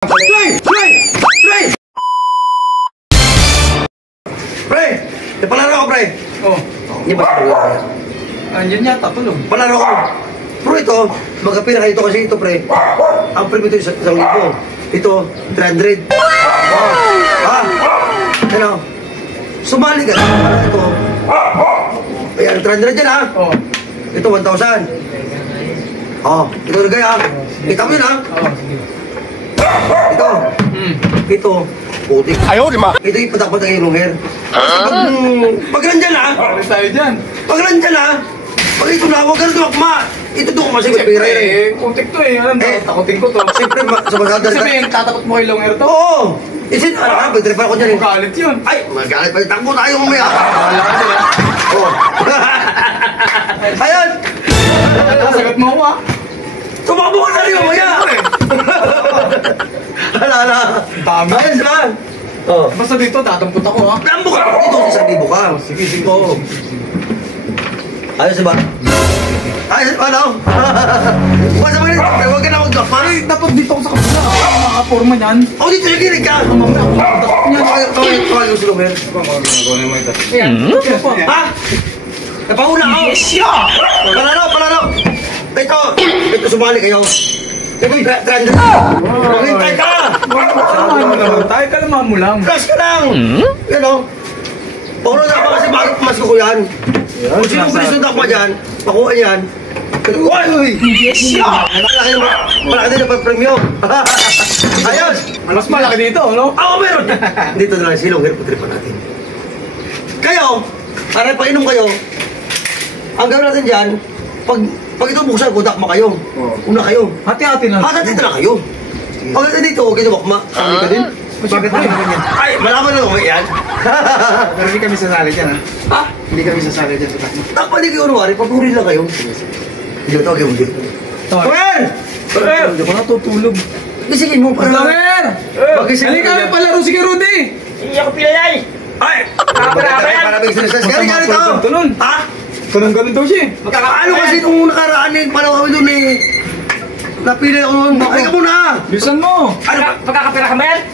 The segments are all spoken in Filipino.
Pre! Palaro ako, pre. Oh. Hindi ba ito? Andiyan yata, tulog. Palaro ako. Pero ito, magkapira kayo ito kasi ito, pre. Ang pre ito 1,000. Ito, 300. Ano? Sumali ka. Ito. Ayan, 300 yan, ha? Oh. Ito, 1,000. Ito nagay, ha? Kita mo yun, ha? Sige. Ito. Ito. Putik. Ayaw, di ba? Ito yung patak-patak yung hair. Pag nandyan, ha? Pares tayo dyan. Pag nandyan, ha? Pag ito na, huwag ka na dumakma. Ito doon kasi may pera yun. Putik to eh. Alam, takutin ko to. Siyempre, sa magkakadal ka. Sabihin, tatakot mo kay long hair to. Oo! Isin, pagtripan ako dyan. Magalit yun. Ay, magalit pa. Takbo tayo mamaya. Wala ka sila. Oo. Ayun! Sagat mo ako ah. Tumakbo ka na rin mamaya. Hala. Dami. Ayun sila. Basta dito, tatampot ako ah. Lambo ka. Dito, 1,000 ka. Sige. Ayos ba? Ayos ba, no? Huwag sa mga nito, huwag ka na magdakma. Ay, dapat dito ako sa kapila. Makaporma niyan. Dito yung girig ka. Mamaya ako nakadakot niyan. Tawag yung silo, men. Ayan, ito pa. Ha? Napauna ako. Yes, Palaro. Ito, sumali kayo. Ito, 300. Maghintay ka. Tayo kalma mo lang. Crush ka lang. Yan o. Pakulo na ba kasi bakit pumasok ko yan? Kung sino ang bilis ng dakma dyan, pakuha yan. Uy! Yes, malaki din ang premyo. Ayos! Mas malaki dito, no? Ako meron! Dito na lang silong, hirap patripan natin. Kayo, para painom kayo, ang gawin natin dyan, pag ito buksan ko, dakma kayo. Una kayo. Hati-hati na. Hati na kayo. Pag ito dito, okay na bakma. Sali ka din. Bakit tayo ganyan? Ay, malaman lang ako yan. Pero hindi kami sasali dyan, ha? Ha? Hindi kami sasali dyan sa takmo. Dakma din kayo, Anuari, pagpurin lang kayo. Hindi ko tawag yung hindi. Tomer! Hindi ko natutulog. Gisingin mo para... Tomer! Halika kami palaro, sige Rudy! Hindi ako pilayay! Ay! Parabig sa nasas. Gari ito! Tulun! Ha? Ganun daw siya eh. Ano kasi nung nakaraan eh, palaw kami dun eh. Napili ako nun. Ay ka muna! Bilisan mo! Pagkakapira ka ba yan?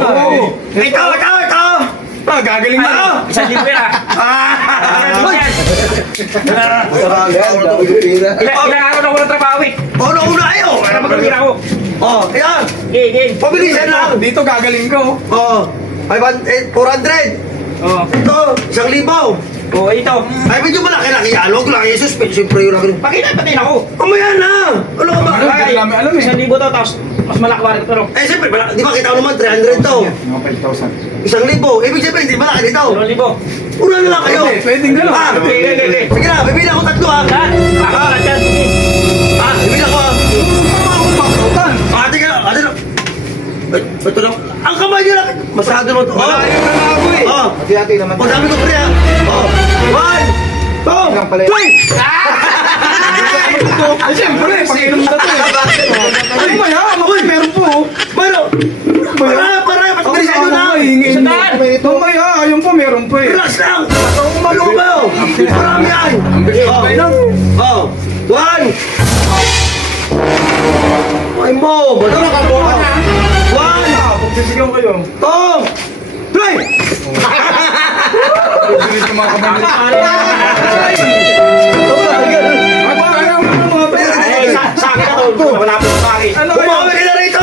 Oo! Ito! Gagaling na! Isang libre ah! Ilang araw na walang trabaho eh! Una ayaw! Para magkakira ako! Ayan! Game! Pabilisan lang! Dito gagaling ko! 400! Oo. Ito! 1,000! Oo, ito! Ay, medyo malaki-laki yan. Huwag lang yung suspense. Siyempre yun lang. Pakita patin ako! Mamaya na! Ano ka ba? Hindi namin alam eh. 1,000 to, tapos mas malaki pa rin pero Siyempre, di ba kita ko naman 300 to? Mga 5,000. 1,000. Ibig sabihin, di malaki dito. 2,000! Una na lang kayo. Pwedeng gano'n. Sige! Sige na, bibili ako 3 ha. Lahat! Ako dyan! Bibili ako ha. Pagkakautan. Ate na. Ito lang. Ang kamay nyo lang. Masyado naman to. Malayo na nga ako eh. Hati-hati naman. O, dami ko pre ha. 1, 2, 3. Ay, siyempre, pag-inom na to eh. Ay, maya, meron po. Mayroon. Para, pagbilisan nyo na. Mamaya, ayun po, meron po eh. Relax lang. Umagaw ba yun? Marami yan. Oh, 1. Ay mo. Ba't na kabuha na? 1. Pagsisigaw kayo. 2, 3. Bilis yung mga kabalik. Sa akin na to! Wala po sa akin! Umawag ka na rito.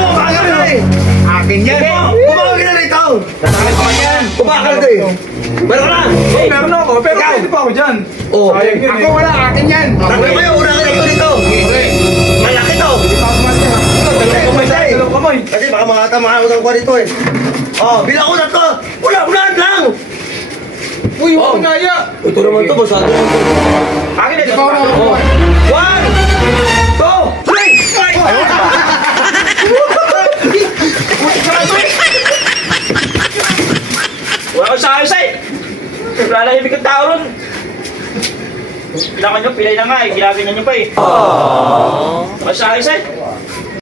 Akin yan. Umawag ka na rito. Nasakit ko yan! Kumakal ito eh. Meron ka na. Meron ako, pero pwede pa ako dyan. Oh. Sayang yun eh. Ako wala, akin yan. Tatlo kayo. Una ka na dito. Malaki to. Dalawang kamay. Kasi baka makatamaan ko ng kwa dito eh. Bilang ko na to. Unahan lang. Uy, huwag naya. Ito naman to. Masyado naman to. Akin na ito! Ikaw na ako. 1, 2, 3. Wala ko sa ayos ay! Wala lang ibig ang tao ron! Kailangan nyo, pilay na nga eh. Ginagin nyo pa eh. Wala sa ayos ay!